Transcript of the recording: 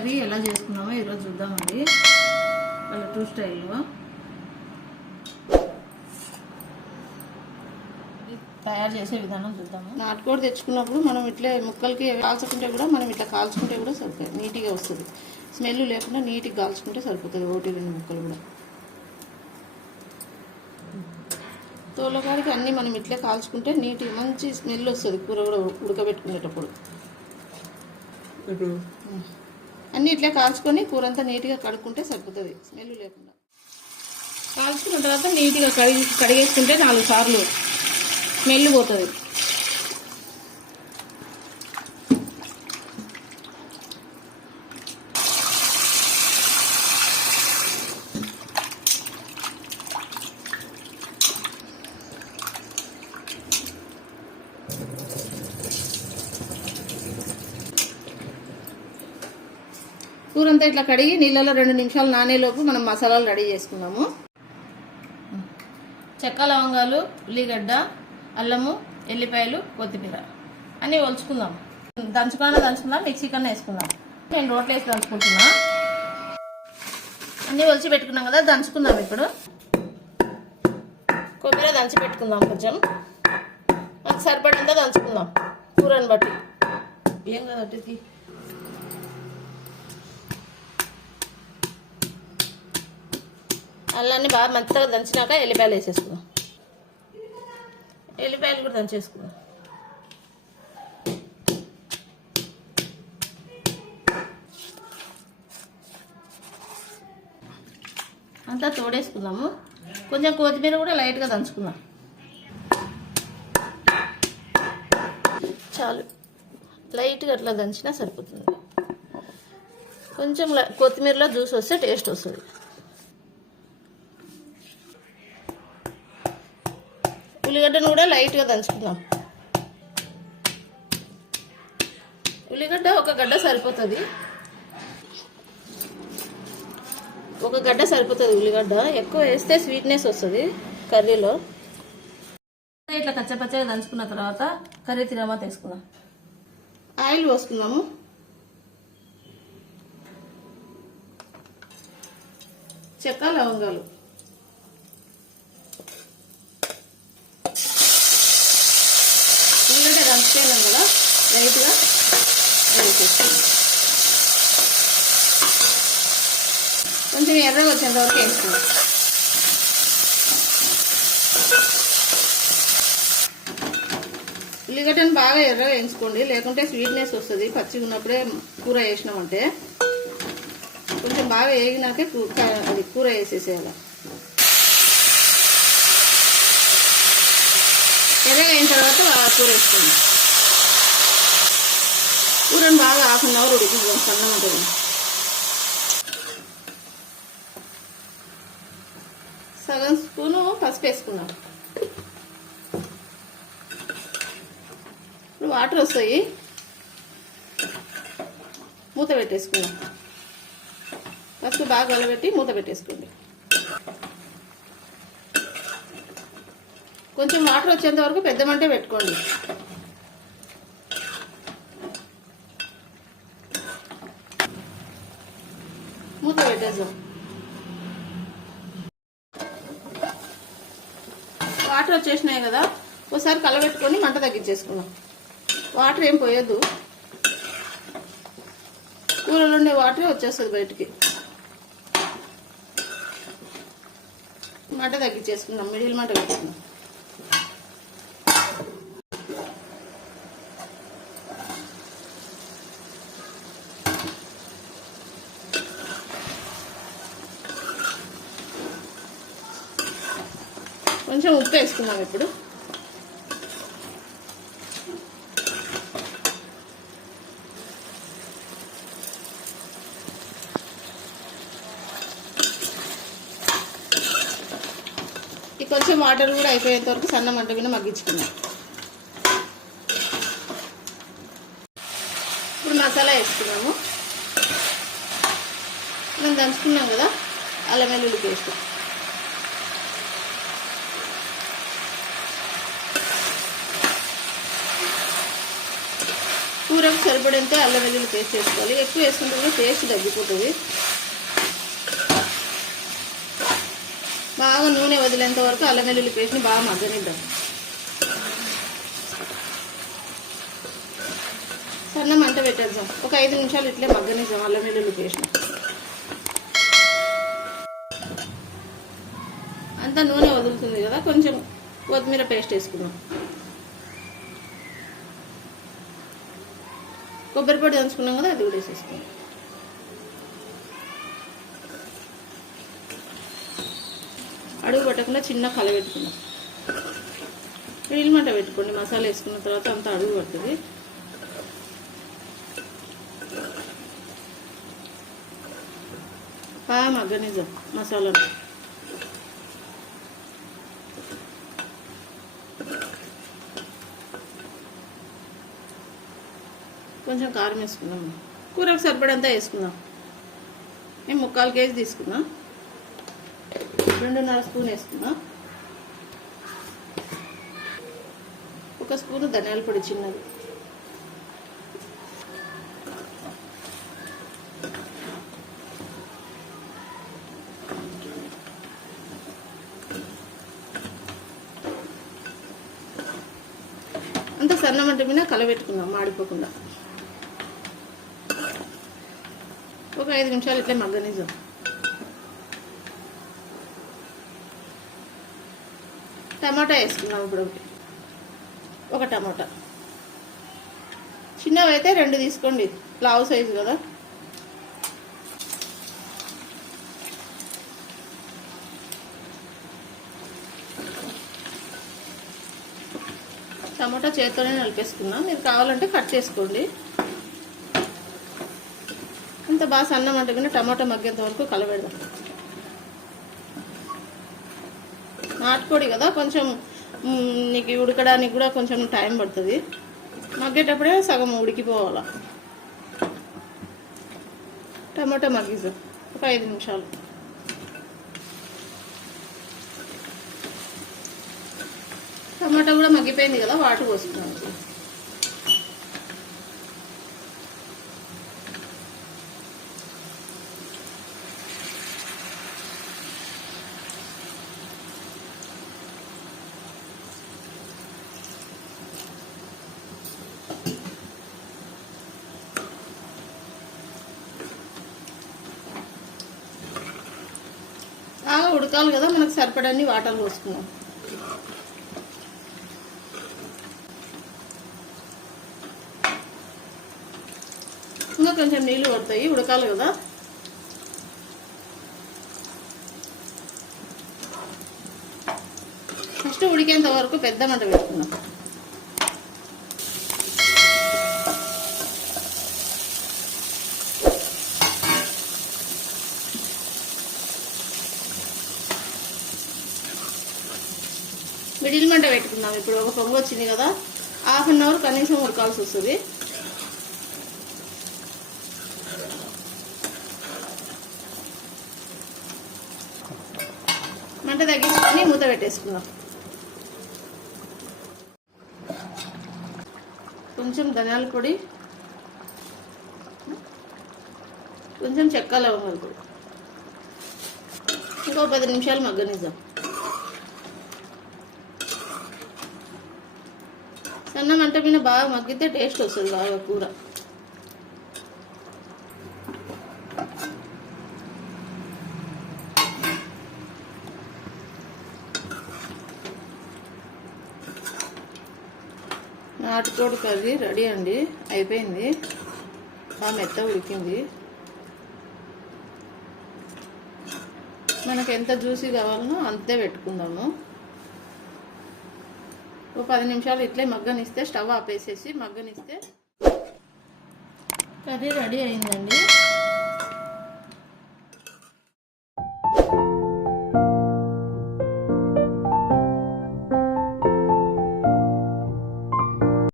Curry ఎలా చేసుకున్నామో ఈరోజు చూద్దామండి పల్లెటూరు స్టైల్లో. తయారు చేసే విధానం చూద్దాము. నాటుకోడి తెచ్చుకున్నప్పుడు మనం ఇట్లా ముక్కలకి కాల్చుకుంటే కూడా మనం ఇట్లా కాల్చుకుంటే కూడా సరిపోతుంది, నీట్గా వస్తుంది. స్మెల్ లేకుండా నీట్గా కాల్చుకుంటే సరిపోతుంది. 1-2 ముక్కలు కూడా తోలకాడికి అన్నీ మనం ఇట్లా కాల్చుకుంటే నీట్గా మంచి స్మెల్ వస్తుంది. కూర కూడా ఉడకబెట్టుకునేటప్పుడు అన్నీ ఇట్లా కాల్చుకొని కూర అంతా నీట్గా కడుక్కుంటే సరిపోతుంది, స్మెల్ లేకుండా. కాల్చుకున్న తర్వాత నీట్గా కడిగేసుకుంటే 4 సార్లు స్మెల్ పోతుంది. కూరంతా ఇట్లా కడిగి నీళ్ళలో 2 నిమిషాలు నానేలోపు మనం మసాలాలు రెడీ చేసుకున్నాము. చెక్క, లవంగాలు, ఉల్లిగడ్డ, అల్లము, ఎల్లిపాయలు, కొత్తిమీర అన్నీ ఒలుచుకుందాం. దంచుకుందాం, మిక్సీ కన్నా వేసుకుందాం. నేను రోట్లో వేసి దంచుకుంటున్నా. అన్నీ ఒలిచి పెట్టుకున్నాం కదా, దంచుకుందాం. ఇప్పుడు కొబ్బరి దంచి పెట్టుకుందాం. కొంచెం మనకు సరిపడంతా దంచుకుందాం కూరని బట్టి. ఏం కదటి అల్లాన్ని బాగా మెత్తగా దంచినాక ఎల్లిపాయలు వేసేసుకుందాం. ఎల్లిపాయలు కూడా దంచేసుకుందాం. అంతా తోడేసుకుందాము. కొంచెం కొత్తిమీర కూడా లైట్గా దంచుకుందాం. చాలు, లైట్గా అట్లా దంచినా సరిపోతుంది. కొంచెం కొత్తిమీరలో జ్యూస్ వస్తే టేస్ట్ వస్తుంది. ఉల్లిగడ్డను కూడా లైట్గా దంచుకుందాం. ఉల్లిగడ్డ 1 గడ్డ సరిపోతుంది. 1 గడ్డ సరిపోతుంది ఉల్లిగడ్డ. ఎక్కువ వేస్తే స్వీట్నెస్ వస్తుంది కర్రీలో. ఇట్లా కచ్చపచ్చగా దంచుకున్న తర్వాత కర్రీ తిరగమాత వేసుకుందాం. ఆయిల్ పోసుకుందాము. చెక్క, లవంగాలు, ఉల్లిగడ్డ దంచుకున్నాం కదా, లైట్గా వేసేసుకుందాం. కొంచెం ఎర్రగా వచ్చేంత వరకు వేసుకుందాం. ఉల్లిగడ్డను బాగా ఎర్రగా వేయించుకోండి, లేకుంటే స్వీట్నెస్ వస్తుంది. పచ్చిగా ఉన్నప్పుడే కూర వేసినామంటే కొంచెం బాగా వేగినాకే అది కూర వేసేసేయాలి. ఎర్రగా అయిన తర్వాత కూర వేసుకోండి. కూరని బాగా 1/2 అవర్ ఉడికించాం. సన్నం ఉంటుంది. సగం స్పూను పసుపు వేసుకున్నాం. ఇప్పుడు వాటర్ వస్తాయి, మూత పెట్టేసుకున్నాం. పసుపు బాగా కలబెట్టి మూత పెట్టేసుకోండి. కొంచెం వాటర్ వచ్చేంత వరకు పెద్ద మంటే పెట్టుకోండి. మూత పెట్టేద్దాం. వాటర్ వచ్చేసినాయి కదా, ఒకసారి కలబెట్టుకొని మంట తగ్గించేసుకుందాం. వాటర్ ఏం పోయొద్దు, కూరలో ఉండే వాటరే వచ్చేస్తుంది బయటికి. మంట తగ్గించేసుకుందాం. మిడిల్ మంట పెట్టుకుందాం. కొంచెం ఉప్పు వేసుకుందాం. ఇప్పుడు కొంచెం వాటర్ కూడా అయిపోయేంత వరకు సన్న మంట మీద మగ్గించుకుందాం. ఇప్పుడు మసాలా వేసుకున్నాము. మనం దంచుకున్నాం కదా అల్లం వెల్లుల్లి పేస్ట్, కూరకు సరిపడేంత అల్లం వెల్లుల్లి పేస్ట్ వేసుకోవాలి. ఎక్కువ వేసుకుంటే టేస్ట్ తగ్గిపోతుంది. బాగా నూనె వదిలేంత వరకు అల్లం వెల్లుల్లి పేస్ట్ని బాగా మగ్గనిద్దాం. సన్న మంట పెట్టేద్దాం. ఒక 5 నిమిషాలు ఇట్లే మగ్గనిద్దాం అల్లం వెల్లుల్లి పేస్ట్ని. అంతా నూనె వదులుతుంది కదా, కొంచెం కొత్తిమీర పేస్ట్ వేసుకుందాం. కొబ్బరి పొడి దంచుకున్నాం కదా, అది కూడా వేసేసుకుందాం. అడుగు పట్టకుండా చిన్న కలబెట్టుకుందాం. మంట పెట్టుకోండి. మసాలా వేసుకున్న తర్వాత అంతా అడుగు పడుతుంది. బాగా మగ్గనిద్దాం మసాలాను. కొంచెం కారం వేసుకుందాం. కూరకు సరిపడంతా వేసుకుందాం. మేము 3/4 కేజీ తీసుకుందాం. 2.5 స్పూన్ వేసుకుందాం. 1 స్పూను ధనియాల పొడి చిన్నది. అంత సన్న మంట మీద కలబెట్టుకుందాం మాడిపోకుండా. ఒక 5 నిమిషాలు ఇట్లా మగ్గనిద్దాం. టమాటా వేసుకుందాం. ఇప్పుడు ఒక టమాటా, చిన్నవి అయితే 2 తీసుకోండి, లావు సైజు కదా. టమాటా చేతితోనే నలిపేసుకుందాం. మీరు కావాలంటే కట్ చేసుకోండి. ఇంత బాగా సన్న మంట మీద టమాటా మగ్గేంత వరకు కలబెడదాం. నాటుకోడి కదా, కొంచెం నీకు ఉడకడానికి కూడా కొంచెం టైం పడుతుంది. మగ్గేటప్పుడే సగం ఉడికిపోవాలా. టమాటా మగ్గిద్దాం ఒక 5 నిమిషాలు. టమాటా కూడా మగ్గిపోయింది కదా, వాటర్ పోసుకున్నాం. బాగా ఉడకాలి కదా, మనకు సరిపడన్ని వాటర్ పోసుకున్నాం. ఇంకా కొంచెం నీళ్ళు పడతాయి, ఉడకాలి కదా. ఫస్ట్ ఉడికేంత వరకు పెద్ద మంట పెట్టుకున్నాం. మిడిల్ మంట పెట్టుకుందాం. ఇప్పుడు ఒక పొంగు వచ్చింది కదా, 1/2 అవర్ కనీసం ఉడకాల్సి వస్తుంది. మంట తగ్గించుకొని మూత పెట్టేసుకుందాం. కొంచెం ధనియాల పొడి, కొంచెం చెక్క లవంగాల పొడి, ఇంకో 10 నిమిషాలు మగ్గనిద్దాం. సన్న మంట మీద బాగా మగ్గితే టేస్ట్ వస్తుంది బాగా కూర. నాటుకోడి కర్రీ రెడీ అండి, అయిపోయింది. బాగా మెత్తగా ఉడికింది. మనకు ఎంత జ్యూసీ కావాలనో అంతే పెట్టుకుందాము. ఒక 10 నిమిషాలు ఇట్లే మగ్గనిస్తే స్టవ్ ఆపేసేసి మగ్గనిస్తే కర్రీ రెడీ అయిందండి.